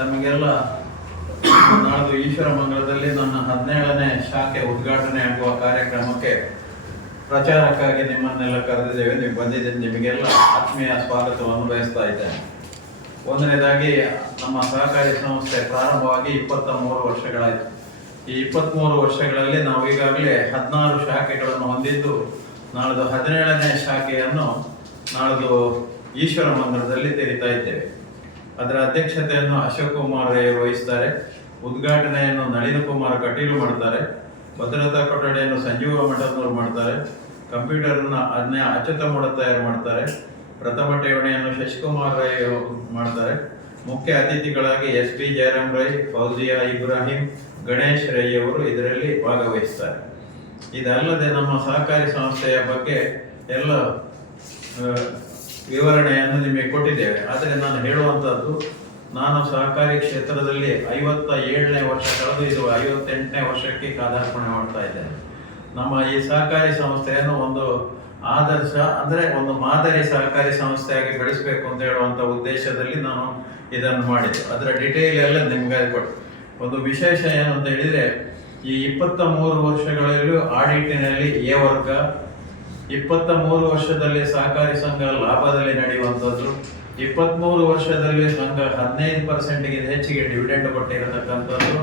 ತಮಗೆಲ್ಲ ನಾಳ್ದು ಈಶ್ವರಮಂಗಲದಲ್ಲಿ ನನ್ನ 17ನೇ ಶಾಖೆ ಉದ್ಘಾಟನೆ ಆಗುವ ಕಾರ್ಯಕ್ರಮಕ್ಕೆ ಪ್ರಚಾರಕ್ಕಾಗಿ ನಿಮ್ಮನ್ನೆಲ್ಲ ಕರೆದಿದ್ದೇವೆ. ನೀವು ಬಂದಿದ್ದೇನೆ, ನಿಮಗೆಲ್ಲ ಆತ್ಮೀಯ ಸ್ವಾಗತವನ್ನು ಬಯಸ್ತಾ ಇದ್ದೇನೆ. ಒಂದನೇದಾಗಿ, ನಮ್ಮ ಸಹಕಾರಿ ಸಂಸ್ಥೆ ಪ್ರಾರಂಭವಾಗಿ 23 ವರ್ಷಗಳಾಯಿತು. ಈ 23 ವರ್ಷಗಳಲ್ಲಿ ನಾವು ಈಗಾಗಲೇ 16 ಶಾಖೆಗಳನ್ನು ಹೊಂದಿದ್ದು, ನಾಳ್ದು 17ನೇ ಶಾಖೆಯನ್ನು ನಾಳ್ದು ಈಶ್ವರ ಮಂದಿರದಲ್ಲಿ ತೆರೀತಾ ಇದ್ದೇವೆ. ಅದರ ಅಧ್ಯಕ್ಷತೆಯನ್ನು ಅಶೋಕ್ ಕುಮಾರ್ ರೈ ವಹಿಸ್ತಾರೆ. ಉದ್ಘಾಟನೆಯನ್ನು ನಳಿನ್ ಕುಮಾರ್ ಕಟೀಲು ಮಾಡ್ತಾರೆ. ಭದ್ರತಾ ಕೊಠಡಿಯನ್ನು ಸಂಜೀವ ಮಠದವರು ಮಾಡ್ತಾರೆ. ಕಂಪ್ಯೂಟರ್ನ ಅಚ್ಯುತ ಮೂಢ ತಯಾರು ಮಾಡ್ತಾರೆ. ಪ್ರಥಮ ಠೇವಣಿಯನ್ನು ಶಶಿಕುಮಾರ್ ರೈ ಮಾಡ್ತಾರೆ. ಮುಖ್ಯ ಅತಿಥಿಗಳಾಗಿ SP ಜಯರಾಮ್ ರೈ, ಫೌಜಿಯಾ ಇಬ್ರಾಹಿಂ, ಗಣೇಶ್ ರೈ ಅವರು ಇದರಲ್ಲಿ ಭಾಗವಹಿಸ್ತಾರೆ. ಇದಲ್ಲದೆ ನಮ್ಮ ಸಹಕಾರಿ ಸಂಸ್ಥೆಯ ಬಗ್ಗೆ ಎಲ್ಲ ವಿವರಣೆಯನ್ನು ನಿಮಗೆ ಕೊಟ್ಟಿದ್ದೇವೆ. ಆದರೆ ನಾನು ಹೇಳುವಂಥದ್ದು, ನಾನು ಸಹಕಾರಿ ಕ್ಷೇತ್ರದಲ್ಲಿ 57ನೇ ವರ್ಷ ಕಳೆದು ಇದು 58ನೇ ವರ್ಷಕ್ಕೆ ಕಾದಾರ್ಪಣೆ ಮಾಡ್ತಾ ಇದ್ದೇನೆ. ನಮ್ಮ ಈ ಸಹಕಾರಿ ಸಂಸ್ಥೆಯನ್ನು ಒಂದು ಆದರ್ಶ ಅಂದರೆ ಒಂದು ಮಾದರಿ ಸಹಕಾರಿ ಸಂಸ್ಥೆಯಾಗಿ ಬೆಳೆಸಬೇಕು ಅಂತ ಹೇಳುವಂಥ ಉದ್ದೇಶದಲ್ಲಿ ನಾನು ಇದನ್ನು ಮಾಡಿದ್ದೆ. ಅದರ ಡಿಟೇಲ್ ಎಲ್ಲ ನಿಮ್ಗೆ ಕೊಟ್ಟು, ಒಂದು ವಿಶೇಷ ಏನು ಅಂತ ಹೇಳಿದರೆ, ಈ 23 ವರ್ಷಗಳಲ್ಲೂ ಆಡಿಟಿನಲ್ಲಿ ಎ ವರ್ಗ, 23 ವರ್ಷದಲ್ಲಿ ಸಹಕಾರಿ ಸಂಘ ಲಾಭದಲ್ಲಿ ನಡೆಯುವಂಥದ್ದು, 23 ವರ್ಷದಲ್ಲಿ ಸಂಘ 15%ಗಿಂತ ಹೆಚ್ಚಿಗೆ ಡಿವಿಡೆಂಡ್ ಕೊಟ್ಟಿರತಕ್ಕಂಥದ್ದು,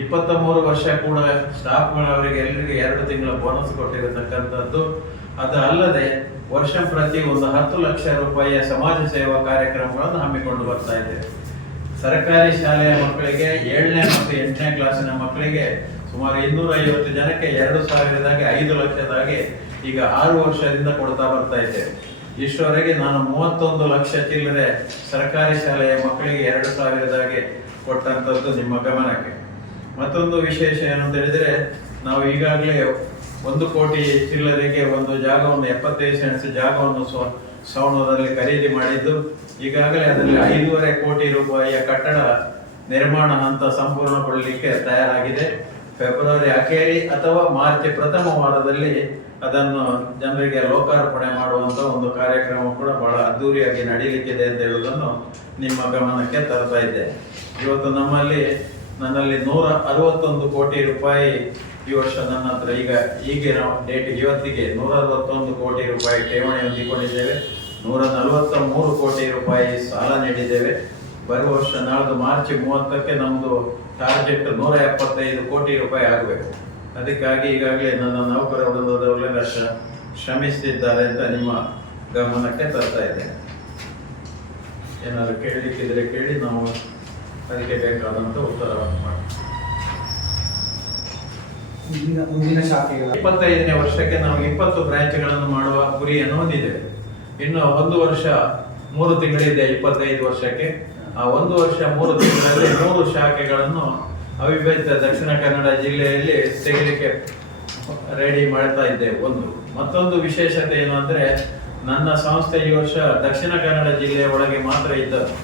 23 ವರ್ಷ ಕೂಡ ಸ್ಟಾಫ್ಗಳವರಿಗೆ ಎಲ್ಲರಿಗೆ 2 ತಿಂಗಳ ಬೋನಸ್ ಕೊಟ್ಟಿರತಕ್ಕಂಥದ್ದು. ಅದು ಅಲ್ಲದೆ ವರ್ಷ ಪ್ರತಿ ಒಂದು 10 ಲಕ್ಷ ರೂಪಾಯಿಯ ಸಮಾಜ ಸೇವಾ ಕಾರ್ಯಕ್ರಮಗಳನ್ನು ಹಮ್ಮಿಕೊಂಡು ಬರ್ತಾ ಇದ್ದೇವೆ. ಸರ್ಕಾರಿ ಶಾಲೆಯ ಮಕ್ಕಳಿಗೆ 7ನೇ ಮತ್ತು 8ನೇ ಕ್ಲಾಸಿನ ಮಕ್ಕಳಿಗೆ ಸುಮಾರು 250 ಜನಕ್ಕೆ 2,000ದಾಗೆ 5 ಲಕ್ಷದಾಗೆ ಈಗ 6 ವರ್ಷದಿಂದ ಕೊಡ್ತಾ ಬರ್ತಾ ಇದ್ದೇವೆ. ಇಷ್ಟವರೆಗೆ ನಾನು 31 ಲಕ್ಷ ಚಿಲ್ಲರೆ ಸರ್ಕಾರಿ ಶಾಲೆಯ ಮಕ್ಕಳಿಗೆ 2,000ದಾಗೆ ಕೊಟ್ಟಂಥದ್ದು ನಿಮ್ಮ ಗಮನಕ್ಕೆ. ಮತ್ತೊಂದು ವಿಶೇಷ ಏನಂತ ಹೇಳಿದರೆ, ನಾವು ಈಗಾಗಲೇ 1 ಕೋಟಿ ಚಿಲ್ಲರೆಗೆ ಒಂದು ಜಾಗವನ್ನು 75 ಸೆಂಟ್ಸ್ ಜಾಗವನ್ನು ಸವಣೂರಲ್ಲಿ ಖರೀದಿ ಮಾಡಿದ್ದು, ಈಗಾಗಲೇ ಅದರಲ್ಲಿ 5.5 ಕೋಟಿ ರೂಪಾಯಿಯ ಕಟ್ಟಡ ನಿರ್ಮಾಣ ಹಂತ ಸಂಪೂರ್ಣಗೊಳ್ಳಲಿಕ್ಕೆ ತಯಾರಾಗಿದೆ. ಫೆಬ್ರವರಿ ಅಖೇರಿ ಅಥವಾ ಮಾರ್ಚ್ ಪ್ರಥಮ ವಾರದಲ್ಲಿ ಅದನ್ನು ಜನರಿಗೆ ಲೋಕಾರ್ಪಣೆ ಮಾಡುವಂತ ಒಂದು ಕಾರ್ಯಕ್ರಮ ಕೂಡ ಬಹಳ ಅದ್ದೂರಿಯಾಗಿ ನಡೀಲಿಕ್ಕಿದೆ ಅಂತ ಹೇಳುವುದನ್ನು ನಿಮ್ಮ ಗಮನಕ್ಕೆ ತರ್ತಾ ಇದ್ದೆ. ಇವತ್ತು ನನ್ನಲ್ಲಿ 161 ಕೋಟಿ ರೂಪಾಯಿ ಈ ವರ್ಷ ನನ್ನ ಹತ್ರ ಈಗಿನ ಡೇಟ್ ಇವತ್ತಿಗೆ 161 ಕೋಟಿ ರೂಪಾಯಿ ಠೇವಣಿ ಹೊಂದಿಕೊಂಡಿದ್ದೇವೆ. 143 ಕೋಟಿ ರೂಪಾಯಿ ಸಾಲ ನೀಡಿದ್ದೇವೆ. ಬರುವ ವರ್ಷ ನಾಳ್ದು ಮಾರ್ಚ್ 30ಕ್ಕೆ ನಮ್ಮದು ಟಾರ್ಗೆಟ್ 175 ಕೋಟಿ ರೂಪಾಯಿ ಆಗಬೇಕು. ಅದಕ್ಕಾಗಿ ಈಗಾಗಲೇ ನನ್ನ ನೌಕರ ವೃಂದದವರೆಲ್ಲ ಶ್ರಮಿಸುತ್ತಿದ್ದಾರೆ ಅಂತ ನಿಮ್ಮ ಗಮನಕ್ಕೆ ತರ್ತಾ ಇದ್ದೇನೆ. ಏನಾದ್ರು ಕೇಳಲಿಕ್ಕಿದ್ರೆ ಕೇಳಿ, ನಾವು ಅದಕ್ಕೆ ಬೇಕಾದಂತ ಉತ್ತರವನ್ನು ಮಾಡಿ. 25ನೇ ವರ್ಷಕ್ಕೆ ನಾವು 20 ಬ್ರಾಂಚ್ಗಳನ್ನು ಮಾಡುವ ಗುರಿಯನ್ನು ಹೊಂದಿದ್ದೇವೆ. ಇನ್ನು 1 ವರ್ಷ 3 ತಿಂಗಳಿದೆ 25 ವರ್ಷಕ್ಕೆ. ಆ 1 ವರ್ಷ 3 ತಿಂಗಳಲ್ಲಿ 3 ಶಾಖೆಗಳನ್ನು ಅವಿಭಜಿತ ದಕ್ಷಿಣ ಕನ್ನಡ ಜಿಲ್ಲೆಯಲ್ಲಿ ತೆಗೆಯಲಿಕ್ಕೆ ರೆಡಿ ಮಾಡ್ತಾ ಇದ್ದೇವೆ. ಮತ್ತೊಂದು ವಿಶೇಷತೆ ಏನು ಅಂದ್ರೆ, ನನ್ನ ಸಂಸ್ಥೆ ಈ ವರ್ಷ ದಕ್ಷಿಣ ಕನ್ನಡ ಜಿಲ್ಲೆಯ ಒಳಗೆ ಮಾತ್ರ ಇದ್ದದ್ದು.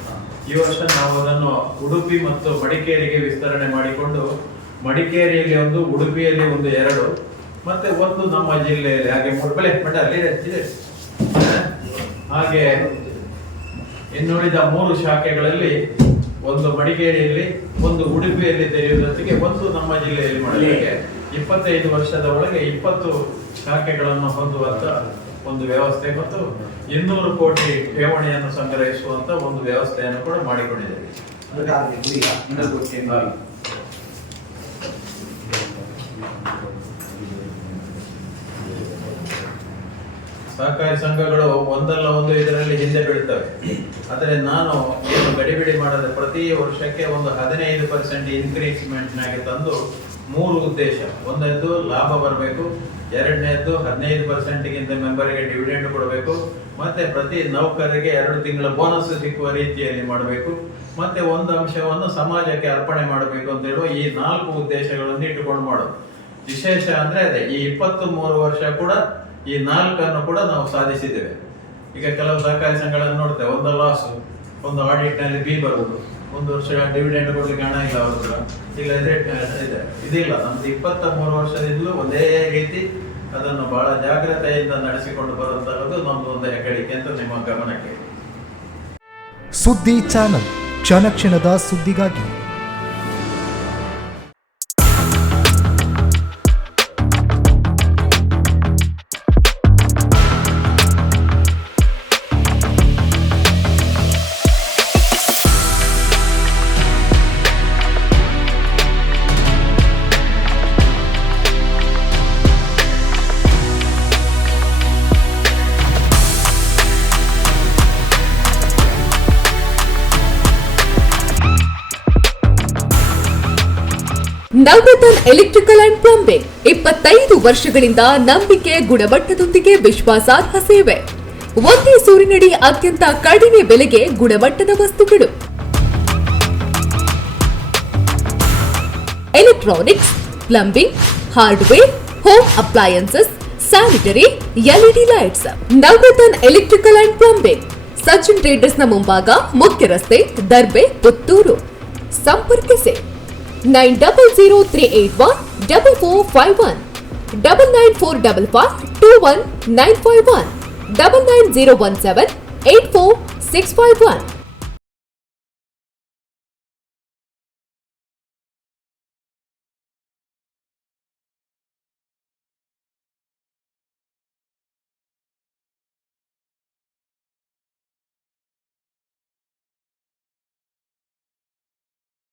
ಈ ವರ್ಷ ನಾವು ಅದನ್ನು ಉಡುಪಿ ಮತ್ತು ಮಡಿಕೇರಿಗೆ ವಿಸ್ತರಣೆ ಮಾಡಿಕೊಂಡು, ಮಡಿಕೇರಿಯಲ್ಲಿ 1, ಉಡುಪಿಯಲ್ಲಿ 2 ಮತ್ತೆ 1 ನಮ್ಮ ಜಿಲ್ಲೆಯಲ್ಲಿ, ಹಾಗೆ ಹಾಗೆ ಇನ್ನುಳಿದ 3 ಶಾಖೆಗಳಲ್ಲಿ 1 ಮಡಿಕೇರಿಯಲ್ಲಿ, 1 ಉಡುಪಿಯಲ್ಲಿ ತೆರೆಯುವುದಕ್ಕೆ 1 ನಮ್ಮ ಜಿಲ್ಲೆಯಲ್ಲಿ ಮಾಡಲಿಕ್ಕೆ 25 ವರ್ಷದ ಒಳಗೆ 20 ಶಾಖೆಗಳನ್ನು ಹೊಂದುವಂತ ಒಂದು ವ್ಯವಸ್ಥೆ ಮತ್ತು 200 ಕೋಟಿ ಠೇವಣಿಯನ್ನು ಸಂಗ್ರಹಿಸುವಂತ ಒಂದು ವ್ಯವಸ್ಥೆಯನ್ನು ಕೂಡ ಮಾಡಿಕೊಂಡಿದ್ದೇವೆ. ಸಹಕಾರಿ ಸಂಘಗಳು ಒಂದಲ್ಲ ಒಂದು ಇದರಲ್ಲಿ ಹಿಂದೆ ಬೀಳ್ತವೆ. ಆದರೆ ನಾನು ಏನು ಗಡಿಬಿಡಿ ಮಾಡದೆ ಪ್ರತಿ ವರ್ಷಕ್ಕೆ ಒಂದು 15% ಇನ್ಕ್ರೀಸ್ಮೆಂಟ್ನಾಗಿ ತಂದು 3 ಉದ್ದೇಶ. ಒಂದನೇದ್ದು ಲಾಭ ಬರಬೇಕು, ಎರಡನೇದ್ದು 15%ಗಿಂತ ಮೆಂಬರಿಗೆ ಡಿವಿಡೆಂಡ್ ಕೊಡಬೇಕು, ಮತ್ತೆ ಪ್ರತಿ ನೌಕರರಿಗೆ 2 ತಿಂಗಳ ಬೋನಸ್ ಸಿಕ್ಕುವ ರೀತಿಯಲ್ಲಿ ಮಾಡಬೇಕು, ಮತ್ತೆ ಒಂದು ಅಂಶವನ್ನು ಸಮಾಜಕ್ಕೆ ಅರ್ಪಣೆ ಮಾಡಬೇಕು ಅಂತ ಹೇಳುವ ಈ 4 ಉದ್ದೇಶಗಳನ್ನು ಇಟ್ಟುಕೊಂಡು ಮಾಡೋದು. ವಿಶೇಷ ಅಂದ್ರೆ ಅದೇ, ಈ 23 ವರ್ಷ ಕೂಡ ಈ 4 ಕೂಡ ನಾವು ಸಾಧಿಸಿದ್ದೇವೆ. ಈಗ ಕೆಲವು ಸಹಕಾರಿ ಸಂಘಗಳನ್ನು ನೋಡ್ತೇವೆ, ಒಂದು ಲಾಸ್, ಒಂದು ಆಡಿಟ್ ನಲ್ಲಿ ಬಿ ಬರುವುದು, 1 ವರ್ಷ ಡಿವಿಡೆಂಡ್ ಕೊಡ್ಲಿಕ್ಕೆ ಹಣ ಇಲ್ಲ ಅವ್ರ ಹತ್ರ, ಇದಿಲ್ಲ. ನಮ್ದು 23 ವರ್ಷದಿಂದಲೂ ಒಂದೇ ರೀತಿ ಅದನ್ನು ಬಹಳ ಜಾಗ್ರತೆಯಿಂದ ನಡೆಸಿಕೊಂಡು ಬರುವಂತಹದ್ದು ನಮ್ದು ಒಂದು ಹೆಗ್ಗಳಿಕೆ ಅಂತ ನಿಮ್ಮ ಗಮನಕ್ಕೆ. ಸುದ್ದಿ ಚಾನಲ್ ಕ್ಷಣ ಕ್ಷಣದ ಸುದ್ದಿಗಾಗಿ. ನವರತ್ನ ಎಲೆಕ್ಟ್ರಿಕಲ್ ಅಂಡ್ ಪ್ಲಂಬಿಂಗ್ 25 ವರ್ಷಗಳಿಂದ ನಂಬಿಕೆ, ಗುಣಮಟ್ಟದೊಂದಿಗೆ ವಿಶ್ವಾಸಾರ್ಹ ಸೇವೆ. ಒಂದೇ ಸೂರಿನಡಿ ಅತ್ಯಂತ ಕಡಿಮೆ ಬೆಲೆಗೆ ಗುಣಮಟ್ಟದ ವಸ್ತುಗಳು. Electronics, plumbing, hardware, home appliances, sanitary, LED lights. Navaratna electrical and plumbing, Sachin traders ನ ಮುಂಭಾಗ, ಮುಖ್ಯ ರಸ್ತೆ, ದರ್ಬೆ, ಪುತ್ತೂರು. ಸಂಪರ್ಕಿಸಿ 9003814451 994552191 990178461.